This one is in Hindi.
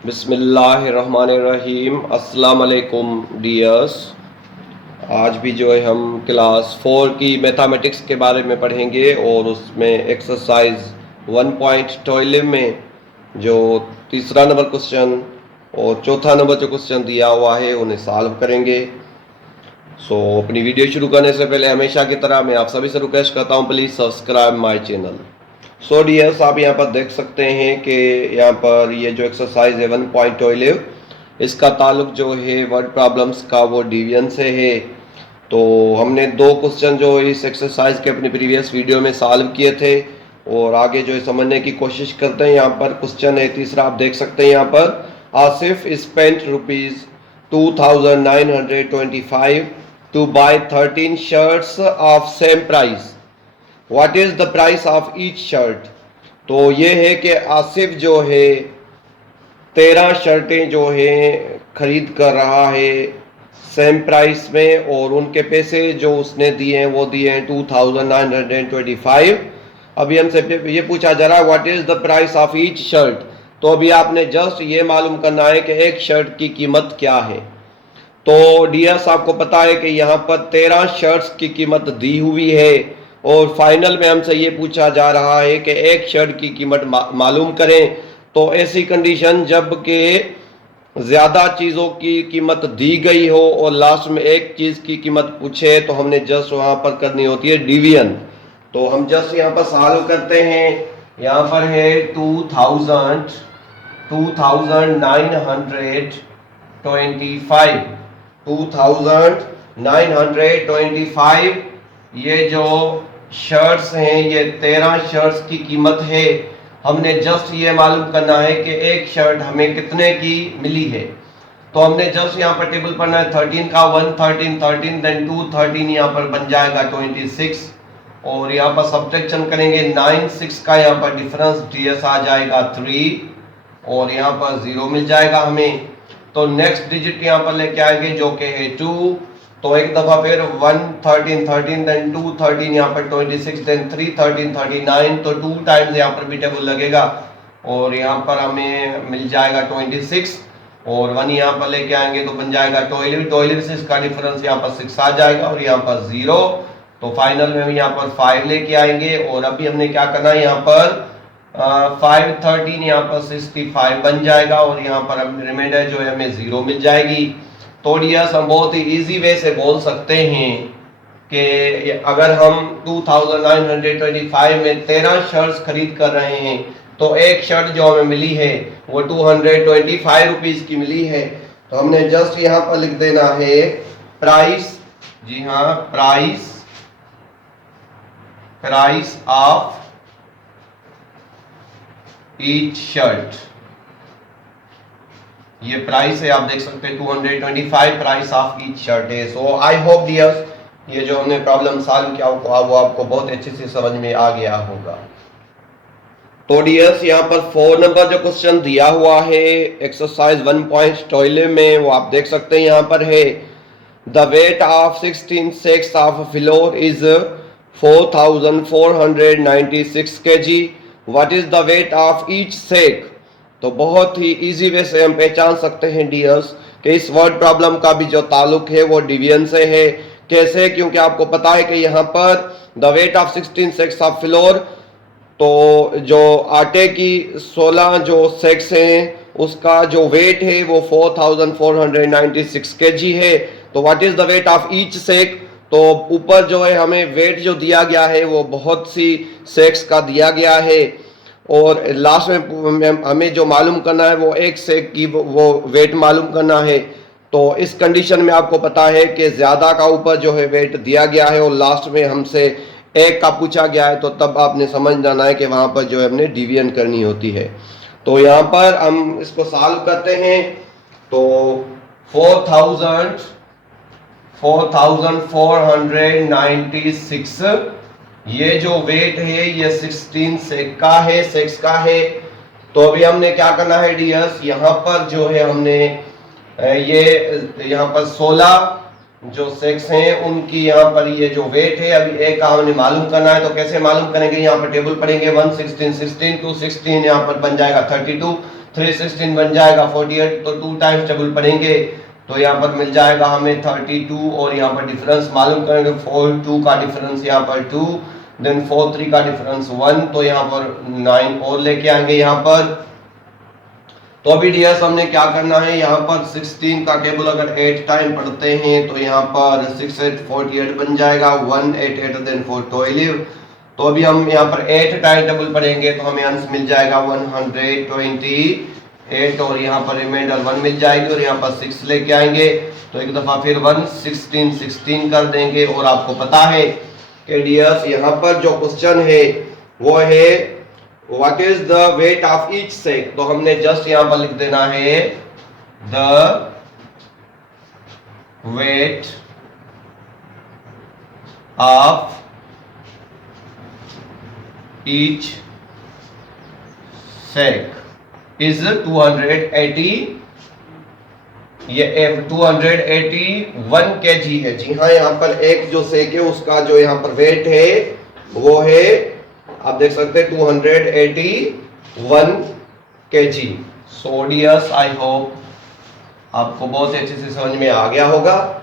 बिस्मिल्लाहिर्रहमानिर्रहीम। अस्सलाम वालेकुम डियर्स। आज भी जो है हम क्लास 4 की मैथमेटिक्स के बारे में पढ़ेंगे और उसमें एक्सरसाइज 1.12 में जो तीसरा नंबर क्वेश्चन और चौथा नंबर जो क्वेश्चन दिया हुआ है उन्हें सॉल्व करेंगे। अपनी वीडियो शुरू करने से पहले हमेशा की तरह मैं आप सभी से रिक्वेस्ट करता हूँ, please subscribe my channel. Dears, आप यहाँ पर देख सकते हैं कि यहाँ पर ये जो एक्सरसाइज है 1.12, इसका ताल्लुक जो है वर्ड प्रॉब्लम्स का वो डिवीजन से है। तो हमने दो क्वेश्चन जो इस एक्सरसाइज के अपनी प्रीवियस वीडियो में सॉल्व किए थे और आगे जो है समझने की कोशिश करते हैं। यहाँ पर क्वेश्चन है तीसरा, आप देख सकते हैं यहाँ पर, Asif spent ₹2,925 to buy 13 shirts of same price. What is the price of each shirt? तो ये है कि आसिफ जो है 13 शर्टें जो है खरीद कर रहा है सेम प्राइस में और उनके पैसे जो उसने दिए हैं वो दिए हैं 2,925। अभी हमसे ये पूछा जा रहा है what is the price of each shirt. तो अभी आपने जस्ट ये मालूम करना है कि एक शर्ट की कीमत क्या है। तो डियर्स, आपको पता है कि यहाँ पर 13 शर्ट्स की कीमत दी हुई है और फाइनल में हमसे ये पूछा जा रहा है कि एक शर्ट की कीमत मालूम करें। तो ऐसी कंडीशन जब कि ज़्यादा चीज़ों की कीमत दी गई हो और लास्ट में एक चीज़ की कीमत पूछे तो हमने जस्ट वहाँ पर करनी होती है डिवीजन। तो हम जस्ट यहाँ पर सॉल्व करते हैं। यहाँ पर है 2,925। ये जो शर्ट्स हैं ये 13 शर्ट्स की कीमत है। हमने जस्ट ये मालूम करना है कि एक शर्ट हमें कितने की मिली है। तो हमने जस्ट यहाँ पर टेबल पढ़ना है 13 का 1 13 13 देन 2 13, यहाँ पर बन जाएगा 26 और यहाँ पर सब्ट्रैक्शन करेंगे 9 6 का यहाँ पर डिफरेंस डीएस आ जाएगा 3 और यहाँ पर 0 मिल जाएगा हमें। तो नेक्स्ट डिजिट यहाँ पर लेके आएंगे जो कि है 2। तो एक दफा फिर 1 13 13 देन 2 13, यहाँ पर 26 देन 3 13 39। तो 2 टाइम्स यहाँ पर भी टेबल लगेगा और यहाँ पर हमें मिल जाएगा 26 और 1 यहाँ पर लेके आएंगे तो बन जाएगा 12 से इसका डिफरेंस यहाँ पर 6 आ जाएगा और यहाँ पर 0। तो फाइनल में हम यहाँ पर 5 लेके आएंगे और अभी हमने क्या करना है, यहाँ पर 5 13 यहाँ पर 65 बन जाएगा और यहाँ पर रिमाइंडर जो है हमें 0 मिल जाएगी। तो डियर्स, हम बहुत ही इजी वे से बोल सकते हैं कि अगर हम 2,925 में 13 शर्ट्स खरीद कर रहे हैं तो एक शर्ट जो हमें मिली है वो 225 रुपीज की मिली है। तो हमने जस्ट यहाँ पर लिख देना है प्राइस, जी हाँ, प्राइस ऑफ ईच शर्ट। ये प्राइस है, आप देख सकते हैं 225 प्राइस ऑफ ईच शर्ट है। सो आई होप डियर्स ये जो हमने प्रॉब्लम सॉल्व किया वो आपको बहुत अच्छे से समझ में आ गया होगा। तो डियर्स, यहाँ पर 4 नंबर जो क्वेश्चन दिया हुआ है एक्सरसाइज 1.12 में वो आप देख सकते हैं यहाँ पर है the weight of 16 sacks of flour is 4,496 kg। What is the weight of each sack? तो बहुत ही इजी वे से हम पहचान सकते हैं डियर्स कि इस वर्ड प्रॉब्लम का भी जो ताल्लुक है वो डिवीजन से है। कैसे? क्योंकि आपको पता है कि यहाँ पर the weight of 16 sacks of floor, तो जो आटे की 16 जो सेक्स हैं उसका जो वेट है वो 4,496 kg है। तो what is the weight of each sack? तो ऊपर जो है हमें वेट जो दिया गया है वो बहुत सी सेक्स का दिया गया है और लास्ट में हमें जो मालूम करना है वो एक सेक की वो वेट मालूम करना है। तो इस कंडीशन में आपको पता है कि ज़्यादा का ऊपर जो है वेट दिया गया है और लास्ट में हमसे एक का पूछा गया है, तो तब आपने समझ जाना है कि वहाँ पर जो है हमने डिवीजन करनी होती है। तो यहाँ पर हम इसको सॉल्व करते हैं। तो 4,496 ये जो वेट है ये 16 सेक्स का है। तो अभी हमने क्या करना है डियर्स, यहाँ पर जो है हमने ये यहाँ पर 16 जो सेक्स हैं उनकी यहाँ पर ये जो वेट है अभी एक का हमने मालूम करना है। तो कैसे मालूम करेंगे, यहाँ पर टेबल पढ़ेंगे 1 16 16 2 16, यहाँ पर बन जाएगा 32 316 बन जाएगा 48, तो 2 टाइम्स टेबल पढ़ेंगे तो यहाँ पर मिल जाएगा हमें 32, और यहाँ पर डिफरेंस मालूम करेंगे। 4 2 का डिफरेंस यहाँ पर 2, देन 4 3 का डिफरेंस 1, तो यहाँ पर 9 और लेके आएंगे यहाँ पर। तो अभी डियर्स हमने क्या करना है, यहाँ पर 16 का टेबल अगर 8 टाइम पढ़ते हैं तो यहाँ पर 6 8 48 बन जाएगा, 1 8 8 देन 4 12। तो अभी हम यहाँ पर 8 टाइम टेबल पढ़ेंगे तो हमें आंसर मिल जाएगा 128, और यहाँ पर रिमाइंडर 1 मिल जाएगी, और यहाँ पर 6 लेके आएंगे तो एक दफा फिर 1 16 16 कर देंगे। और आपको पता है कि डियर्स यहाँ पर जो क्वेश्चन है वो है what is the weight of each sack, तो हमने जस्ट यहाँ पर लिख देना है the weight of each sack is 280, ये 281 kg है। जी हाँ, यहाँ पर एक जो सेक है उसका जो यहाँ पर वेट है वो है, आप देख सकते हैं 281 kg। So dears, I hope आपको बहुत अच्छे से समझ में आ गया होगा।